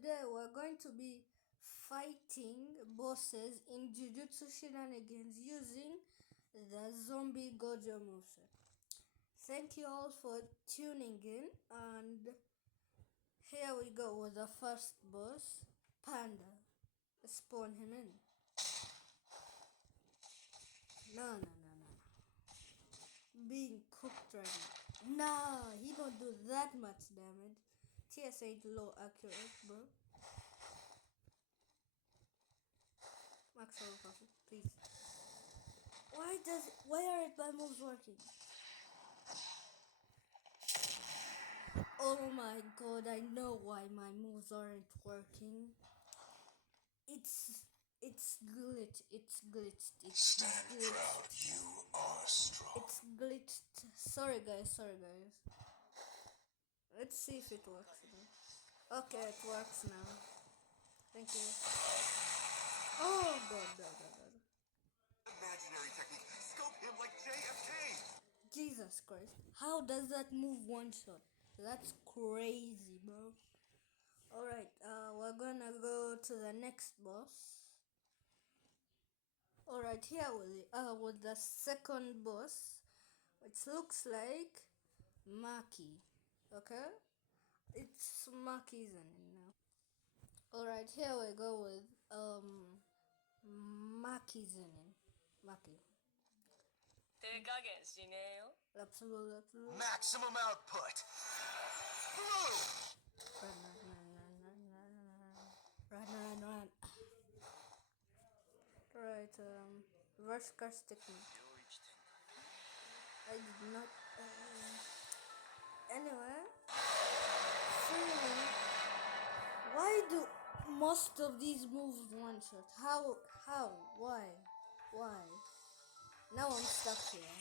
today we're going to be fighting bosses in Jujutsu Shenanigans using the zombie gojo moveset. Thank you all for tuning in, and here we go with the first boss, Panda. Let's spawn him in. No. Being cooked right now. Nah, he don't do that much damage. TS ain't low accurate, bro. Max level coffee, please. Why aren't my moves working? Oh my god, I know why my moves aren't working. It's glitched. It's glitched. Stand proud, you are strong. It's glitched. Sorry guys. Let's see if it works now. Okay, it works now. Thank you. Oh god. Imaginary technique. Scope him like JFK. Jesus Christ. How does that move one shot? That's crazy, bro. Alright, we're gonna go to the next boss. Alright, here with the second boss, which looks like Maki. Okay? It's Maki's in it now. Alright, here we go with Maki's in it. Maki. Absolute. Maximum output. Blue. Run. Right, reverse curse technique. I did not. Anyway, why do most of these moves one shot? How? Why? Now I'm stuck here.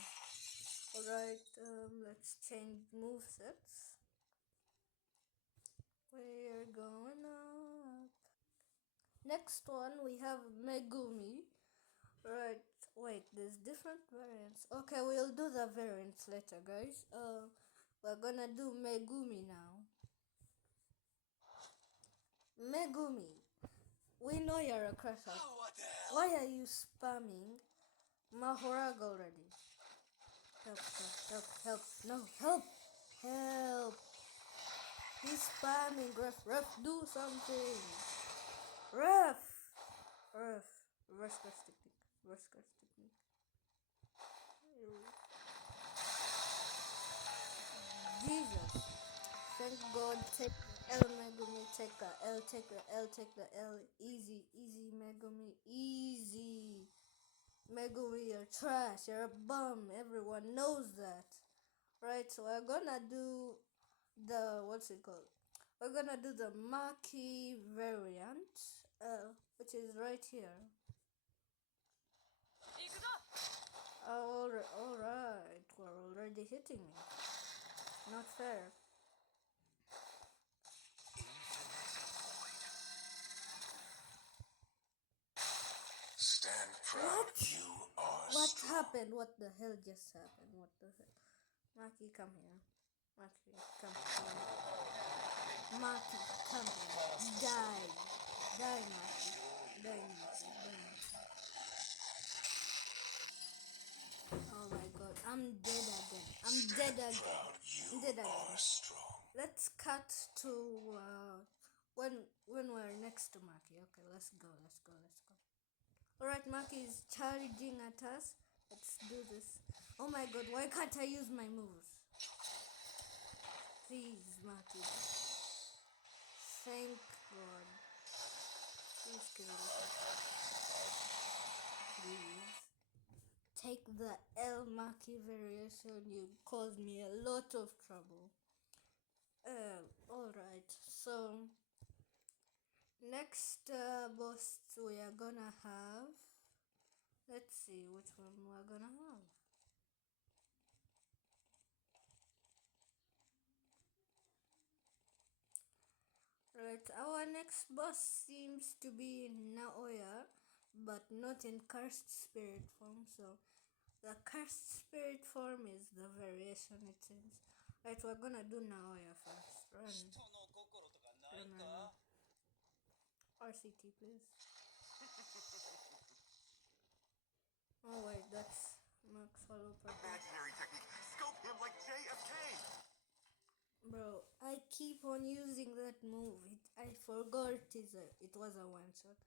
Alright, let's change movesets. We're going up. Next one we have Megumi. Right, wait, there's different variants. Okay, we'll do the variants later, guys. We're gonna do Megumi now. Megumi, we know you're a crusher. Why are you spamming Mahorag already? Help. No, help. He's spamming. Ref, do something. Ref. Reverse curse technique. Jesus. Thank God. Take the L, Megumi. Take the L. Take the L. Easy, Megumi. Easy. Megumi, you're trash. You're a bum. Everyone knows that. Right, so we're gonna do the, what's it called? We're gonna do the Maki variant, which is right here. Alright, we're already hitting me. Not fair. Stand proud, you are What strong. happened? What the hell just happened? What the hell? Maki, come here. Maki, come here. Maki, come here. Die, Maki. Die. Oh my god, I'm dead again. Proud, you are strong. Let's cut to when we're next to Maki. Okay, let's go. Alright, Maki is charging at us. Let's do this. Oh my god, why can't I use my moves? Please, Maki. Thank God. Please kill me. Please. Take the El Maki variation. You caused me a lot of trouble. Alright, so next boss we are gonna have. Let's see which one we're gonna have. Right, our next boss seems to be Naoya, but not in cursed spirit form. So the cursed spirit form is the variation, it seems. Right, we're gonna do Naoya first. Run. RCT, please. Oh wait, that's Max Hollow Purple. Imaginary technique. Scope him like JFK. Bro, I keep on using that move. I forgot it was a one shot.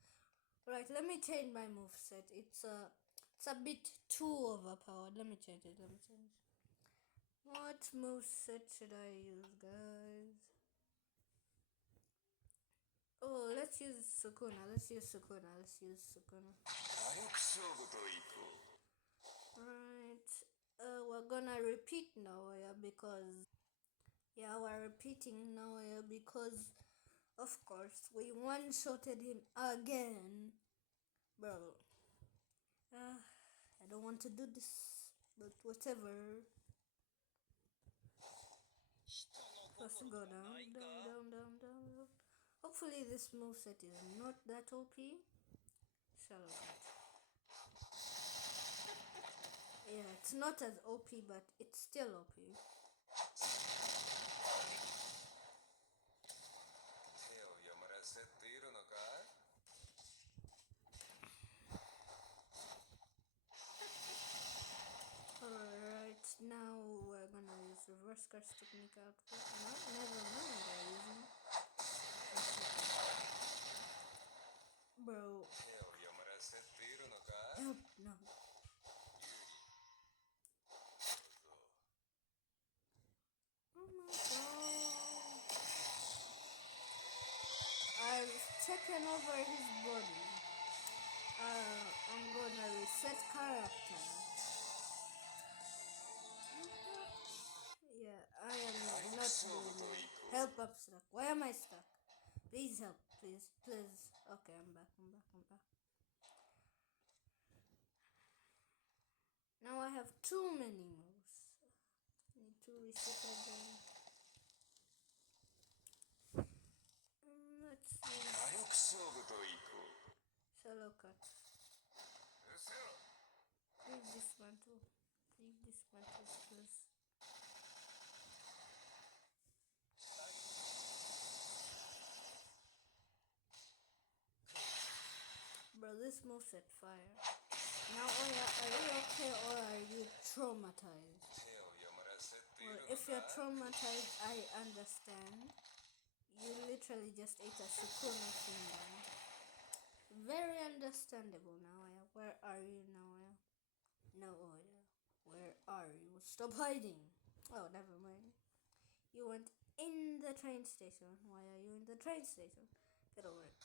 Right, let me change my move set. It's a bit too overpowered. Let me change it. What move set should I use, guys? Oh, let's use Sukuna. Right. We're gonna repeat Naoya because we're repeating Naoya because of course we one-shotted him again. Bro. I don't want to do this, but whatever. First go down. Hopefully this moveset is not that OP. Shallow cut. Yeah, it's not as OP, but it's still OP. Alright, now we're gonna use reverse curse technique output. No, never mind, we're using. Bro. Help, no. Oh my god. I've taken over his body. I'm gonna reset character. Yeah, I am not doing it. Help, I'm stuck. Why am I stuck? Please help, please. Okay, I'm back. Now I have too many moves. Need to reset again. Let's see. Shallow cut. Please dismantle, please. Bro, this moveset fire. Now, are you okay or are you traumatized? Well, if you're traumatized, I understand. You literally just ate a sukuna finger. Very understandable, Naoya. Where are you, Naoya? Naoya, where are you? Stop hiding. Oh, never mind. You went in the train station. Why are you in the train station? Get over it.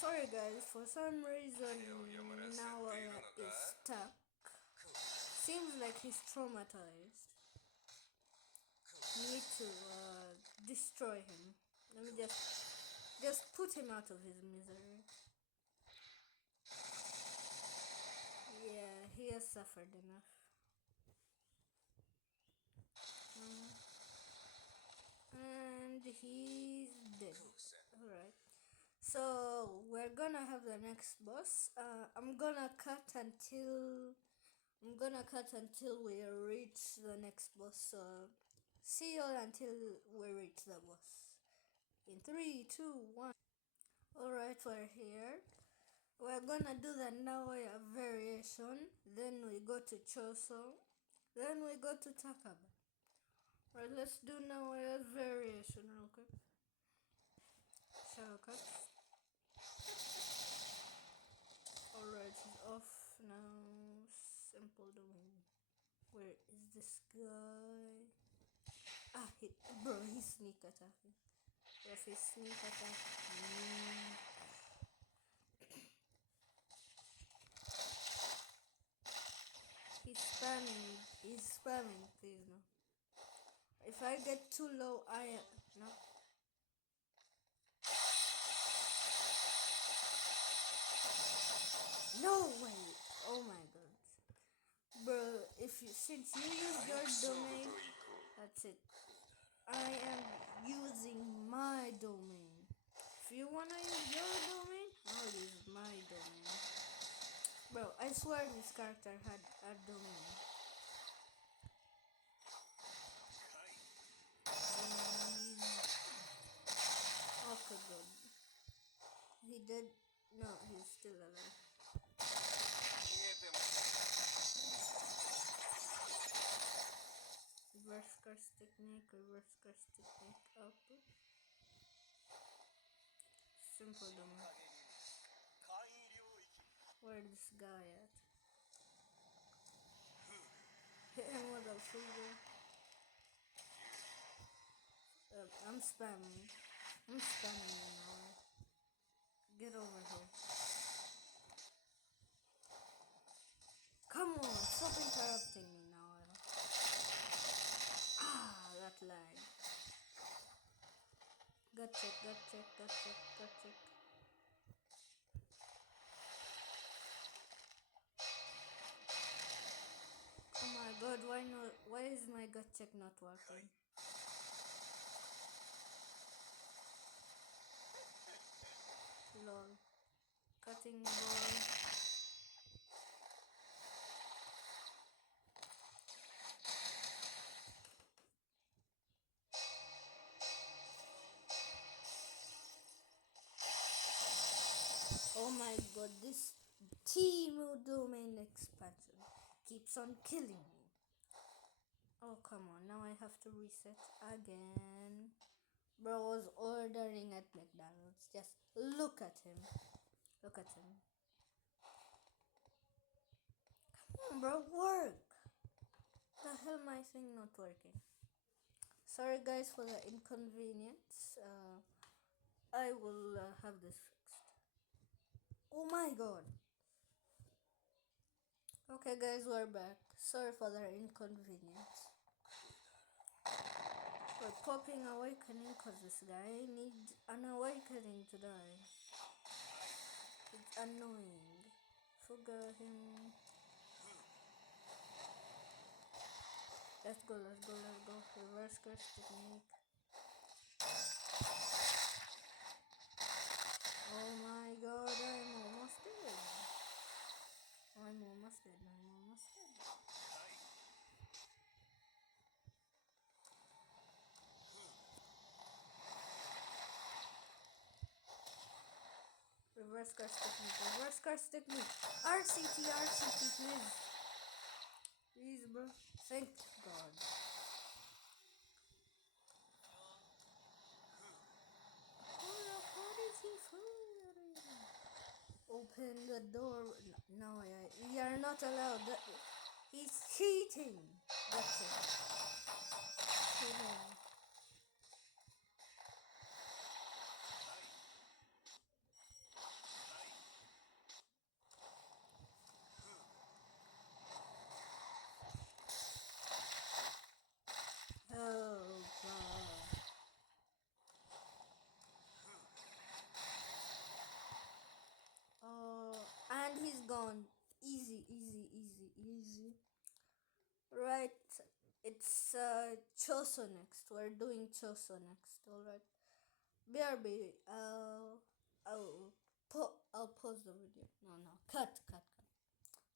Sorry guys, for some reason Naoya is stuck. Seems like he's traumatized. Need to destroy him. Let me just put him out of his misery. Yeah, he has suffered enough. And he's dead. Alright. So we're gonna have the next boss. I'm gonna cut until we reach the next boss. So see you until we reach the boss. In 3, 2, 1. Alright, we're here. We're gonna do the Naoya variation. Then we go to Choso. Then we go to Takaba. Alright, let's do Naoya variation real quick. Shadow cut. Alright, he's off now. Simple domain. Where is this guy? He's sneak attacking. If he's sneak attacking. He's spamming, please no. If I get too low, no. No way! Oh my god. Bro, since you use your domain, that's it. I am using my domain. If you wanna use your domain, I'll use my domain. Bro, I swear this character had a domain. dead? No, he's still alive. 見えても Reverse curse technique, reverse curse technique up. Simple damage. 簡易領域 Where this guy at? Hit him with a finger. I'm spamming. I'm spamming you now. Get over here. Come on, stop interrupting me now. Ah, that lag. Gut check, gut check, gut check, gut check. Oh my god, why is my gut check not working? Lol. Cutting ball. Oh my god, this Team Domain expansion keeps on killing me. Oh come on, now I have to reset again. Bro was ordering at McDonald's. Just look at him. Look at him. Come on, bro, work. The hell my thing not working? Sorry guys for the inconvenience. I will have this fixed. Oh my god. Okay guys, we're back. Sorry for the inconvenience. We're popping awakening because this guy needs an awakening to die. It's annoying. Forget him. Let's go, let's go, let's go. Reverse curse technique. Oh my god, I'm almost dead. I'm almost dead, I'm almost dead. Reverse curse technique, reverse curse technique. RCT, RCT, please. Please, bro. Thank God. What is he firing? Open the door. No, we are not allowed. He's cheating. That's it. Cheating. Oh, God. Oh, and he's gone. Easy, easy, easy, easy. Right. It's Choso next. We're doing Choso next. Alright. BRB. I'll pause the video. No. Cut.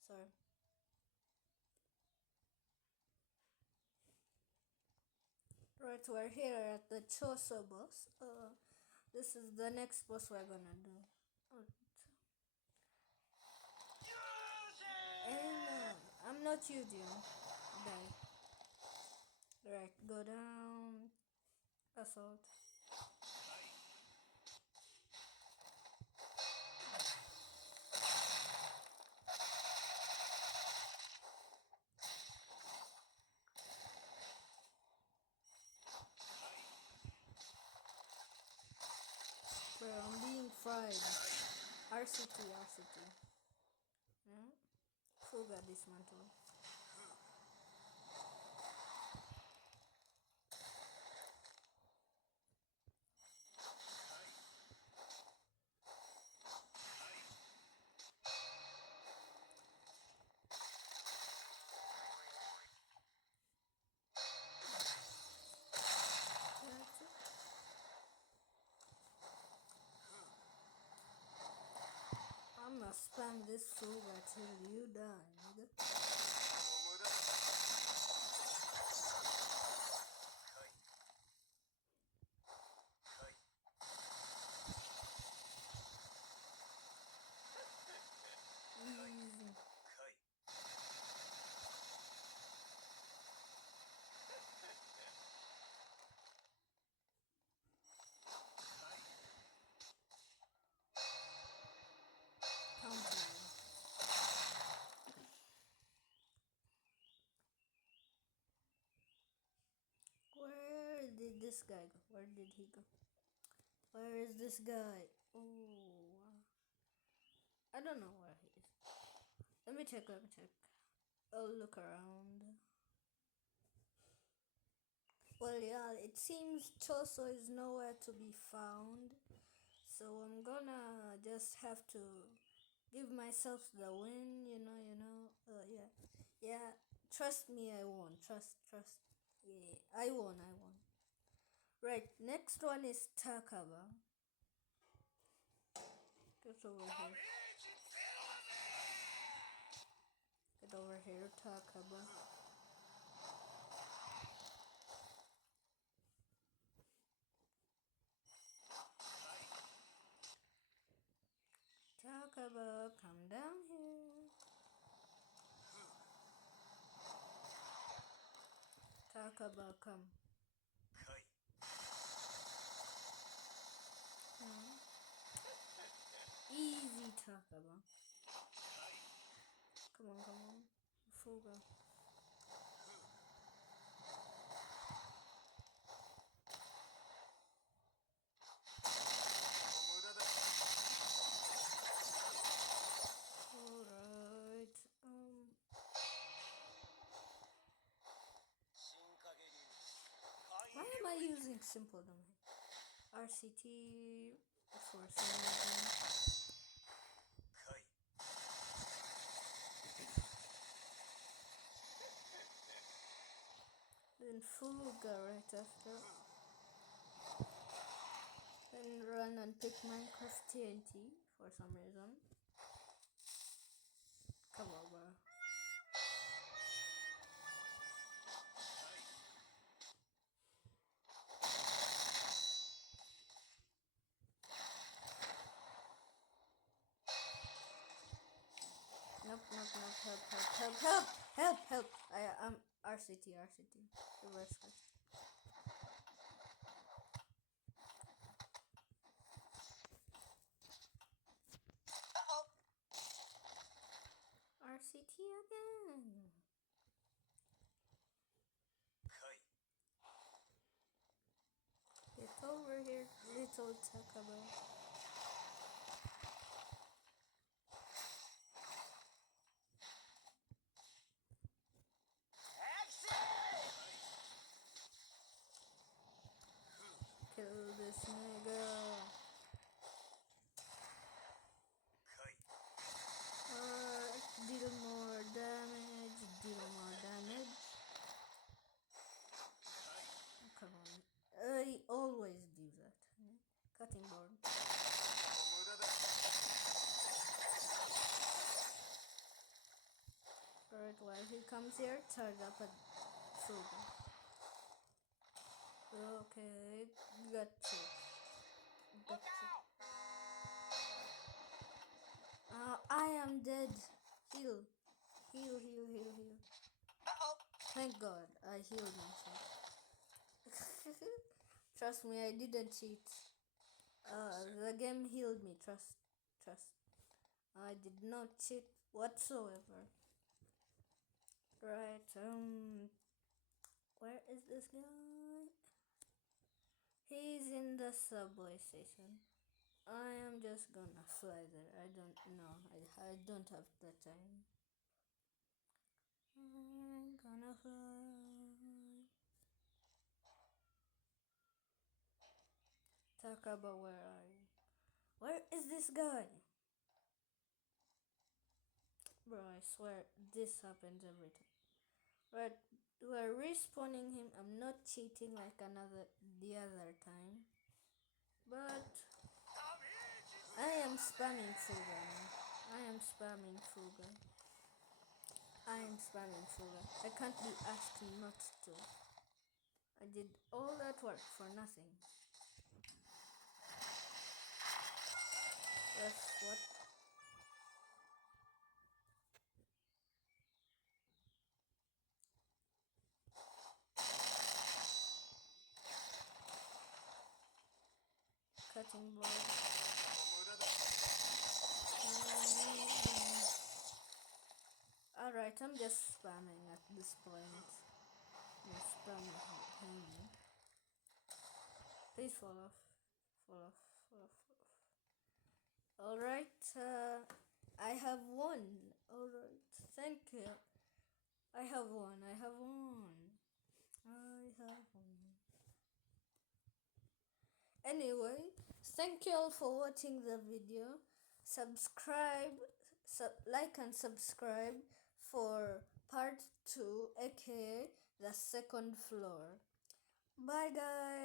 Sorry. Right, we're here at the Choso boss. This is the next boss we're gonna do. And I'm not Yuji. Die. Right, go down. Assault. Bro, I'm being fried. RCT. Yeah? Fuga dismantle. That's it. I'ma spam this Fuga till you die, nigga. もう無駄だ はい this guy go? Where did he go? Where is this guy? Oh, I don't know where he is. Let me check. I'll look around. Well, yeah, it seems Choso is nowhere to be found. So I'm gonna just have to give myself the win, yeah. Trust me, I won. Trust. Yeah, I won. Right, next one is Takaba. Get over here. Get over here, Takaba. Takaba, come down here. Takaba, come. Easy, Takaba. Come on. Fuga. Alright. Why am I using simple domain? RCT for some reason. Then Fuga right after. Then run and pick Minecraft TNT for some reason. Come over. Nope. Help. I'm RCT. Reverse quest. RCT again. Get over here, little Takaba. Kill this nigga. Deal more damage. Come on. I always do that. Cutting board. Alright, while he comes here, charge up a Fuga. Okay, gotcha. I am dead. Heal. Thank God, I healed myself. Trust me, I didn't cheat. The game healed me. Trust. I did not cheat whatsoever. Right. Where is this guy? He's in the subway station. I am just gonna fly there. I don't know. I don't have the time. I'm gonna fly. Takaba, where are you? Where is this guy? Bro, I swear this happens every time. Right, we're respawning him. I'm not cheating like the other time. But I am spamming Fuga. I can't be asked not to. I did all that work for nothing. That's what? Cutting board. Alright, I'm just spamming at this point. I'm spamming him. Please fall off. Fall off. Fall off. Fall off. Alright, I have won. Alright, thank you. I have won. I have won. I have won. Anyway, thank you all for watching the video. Subscribe, like and subscribe for part 2, aka the second floor. Bye guys.